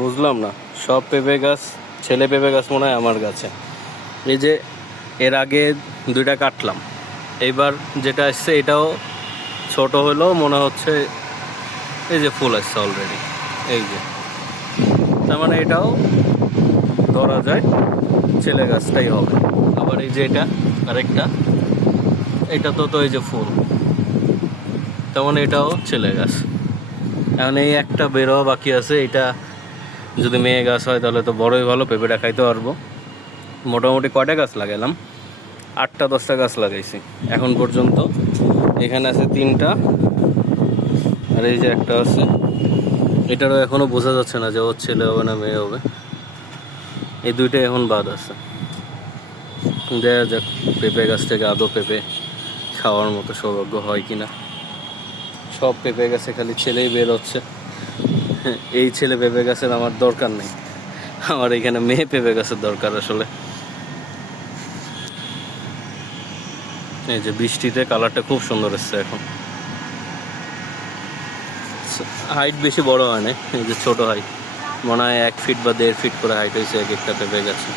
বুঝলাম না, সব পেঁপে গাছ ছেলে পেঁপে গাছ মনে হয় আমার গাছে। এই যে এর আগে দুইটা কাটলাম, এইবার যেটা আসছে এটাও ছোট হলেও মনে হচ্ছে এই যে ফুল আসছে অলরেডি, এই যে, তার মানে এটাও ধরা যায় ছেলে গাছটাই হবে। আবার এই যে এটা আরেকটা, এটা তো এই যে ফুল, তার মানে এটাও ছেলে গাছ। এখন এই একটা বের হওয়া বাকি আছে, এটা যদি মেয়ে গাছ হয় তাহলে তো বড়ই ভালো, পেঁপেটা খাইতে পারবো। মোটামুটি কয়টা গাছ লাগাইলাম, 8-10টা গাছ লাগাইছি এখন পর্যন্ত। এখানে আছে 3টা, আর এই যে একটা আছে, এটারও এখনও বোঝা যাচ্ছে না যে ওর ছেলে হবে না মেয়ে হবে। এই দুইটাই এখন বাদ আছে। দেখা যাক পেঁপে গাছ থেকে আদৌ পেঁপে খাওয়ার মতো সৌভাগ্য হয় কিনা। সব পেঁপে গাছে খালি ছেলেই বের হচ্ছে। এই ছেলে পেঁপে গাছের আমার দরকার নেই, আমার এখানে মেয়ে পেঁপে গাছের দরকার আসলে। এই যে বৃষ্টিতে কালারটা খুব সুন্দর এসছে এখন। হাইট বেশি বড় হয় না, এই যে ছোট হাইট, মনে হয় 1 ফিট বা 1.5 ফিট করে হাইট হয়েছে এক একটা পেঁপে গাছে।